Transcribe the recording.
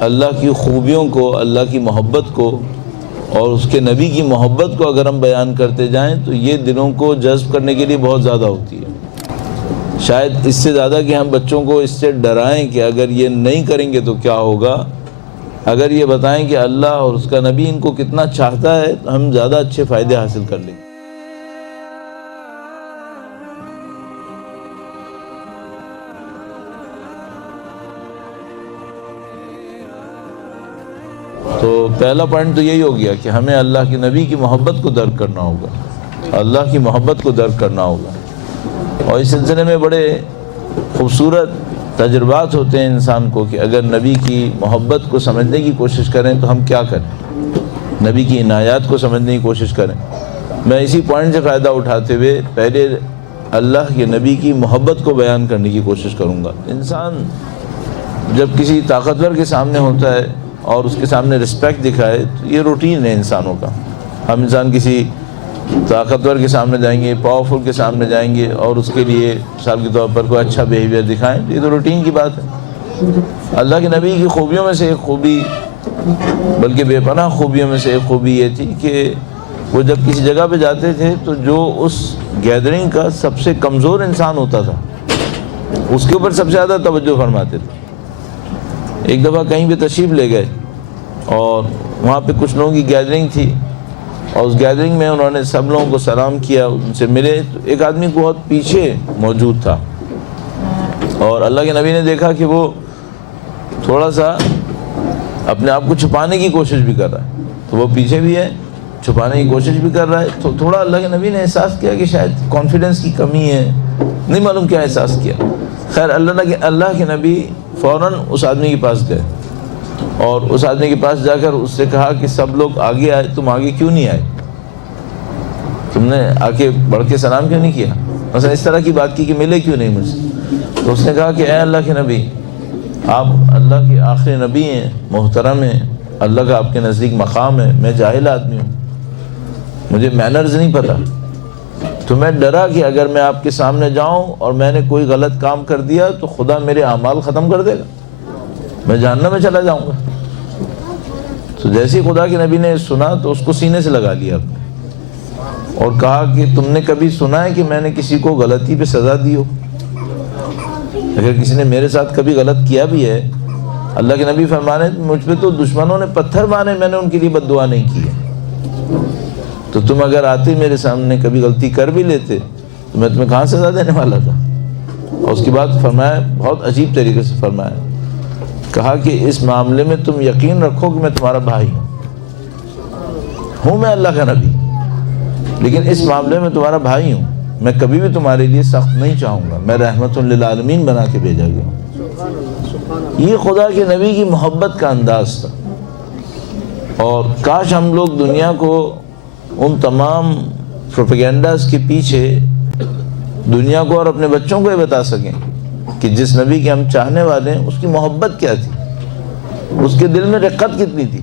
اللہ کی خوبیوں کو، اللہ کی محبت کو اور اس کے نبی کی محبت کو اگر ہم بیان کرتے جائیں تو یہ دلوں کو جذب کرنے کے لیے بہت زیادہ ہوتی ہے۔ شاید اس سے زیادہ کہ ہم بچوں کو اس سے ڈرائیں کہ اگر یہ نہیں کریں گے تو کیا ہوگا، اگر یہ بتائیں کہ اللہ اور اس کا نبی ان کو کتنا چاہتا ہے تو ہم زیادہ اچھے فائدے حاصل کر لیں گے۔ تو پہلا پوائنٹ تو یہی ہو گیا کہ ہمیں اللہ کے نبی کی محبت کو درک کرنا ہوگا، اللہ کی محبت کو درک کرنا ہوگا، اور اس سلسلے میں بڑے خوبصورت تجربات ہوتے ہیں انسان کو کہ اگر نبی کی محبت کو سمجھنے کی کوشش کریں تو ہم کیا کریں، نبی کی عنایات کو سمجھنے کی کوشش کریں۔ میں اسی پوائنٹ سے فائدہ اٹھاتے ہوئے پہلے اللہ کے نبی کی محبت کو بیان کرنے کی کوشش کروں گا۔ انسان جب کسی طاقتور کے سامنے ہوتا ہے اور اس کے سامنے رسپیکٹ دکھائے تو یہ روٹین ہے انسانوں کا۔ ہم انسان کسی طاقتور کے سامنے جائیں گے، پاورفل کے سامنے جائیں گے اور اس کے لیے مثال کے طور پر کوئی اچھا بیہیویئر دکھائیں، یہ تو روٹین کی بات ہے۔ اللہ کے نبی کی خوبیوں میں سے ایک خوبی، بلکہ بے پناہ خوبیوں میں سے ایک خوبی یہ تھی کہ وہ جب کسی جگہ پہ جاتے تھے تو جو اس گیدرنگ کا سب سے کمزور انسان ہوتا تھا اس کے اوپر سب سے زیادہ توجہ فرماتے تھے۔ ایک دفعہ کہیں پہ تشریف لے گئے اور وہاں پہ کچھ لوگوں کی گیدرنگ تھی اور اس گیدرنگ میں انہوں نے سب لوگوں کو سلام کیا، ان سے ملے تو ایک آدمی بہت پیچھے موجود تھا اور اللہ کے نبی نے دیکھا کہ وہ تھوڑا سا اپنے آپ کو چھپانے کی کوشش بھی کر رہا ہے، تو وہ پیچھے بھی ہے، چھپانے کی کوشش بھی کر رہا ہے، تو تھوڑا اللہ کے نبی نے احساس کیا کہ شاید کانفیڈنس کی کمی ہے، نہیں معلوم کیا احساس کیا۔ خیر اللہ کے نبی فوراً اس آدمی کے پاس گئے اور اس آدمی کے پاس جا کر اس سے کہا کہ سب لوگ آگے آئے، تم آگے کیوں نہیں آئے، تم نے آ کے بڑھ کے سلام کیوں نہیں کیا، مثلا اس طرح کی بات کی کہ ملے کیوں نہیں مجھ سے۔ تو اس نے کہا کہ اے اللہ کے نبی، آپ اللہ کے آخری نبی ہیں، محترم ہیں، اللہ کا آپ کے نزدیک مقام ہے، میں جاہل آدمی ہوں، مجھے مینرز نہیں پتہ، تو میں ڈرا کہ اگر میں آپ کے سامنے جاؤں اور میں نے کوئی غلط کام کر دیا تو خدا میرے اعمال ختم کر دے گا، میں جہنم میں چلا جاؤں گا۔ تو جیسے خدا کے نبی نے سنا تو اس کو سینے سے لگا لیا اور کہا کہ تم نے کبھی سنا ہے کہ میں نے کسی کو غلطی پہ سزا دی ہو؟ اگر کسی نے میرے ساتھ کبھی غلط کیا بھی ہے، اللہ کے نبی فرمانے مجھ پہ تو دشمنوں نے پتھر مارے، میں نے ان کے لیے بد دعا نہیں کی ہے، تو تم اگر آتے میرے سامنے کبھی غلطی کر بھی لیتے تو میں تمہیں کہاں سزا دینے والا تھا۔ اور اس کے بعد فرمایا، بہت عجیب طریقے سے فرمایا، کہا کہ اس معاملے میں تم یقین رکھو کہ میں تمہارا بھائی ہوں میں اللہ کا نبی، لیکن اس معاملے میں تمہارا بھائی ہوں، میں کبھی بھی تمہارے لیے سخت نہیں چاہوں گا، میں رحمت للعالمین بنا کے بھیجا گیا ہوں۔ یہ خدا کے نبی کی محبت کا انداز تھا، اور کاش ہم لوگ دنیا کو ان تمام پروپیگنڈاز کے پیچھے دنیا کو اور اپنے بچوں کو یہ بتا سکیں کہ جس نبی کے ہم چاہنے والے ہیں اس کی محبت کیا تھی، اس کے دل میں رقت کتنی تھی۔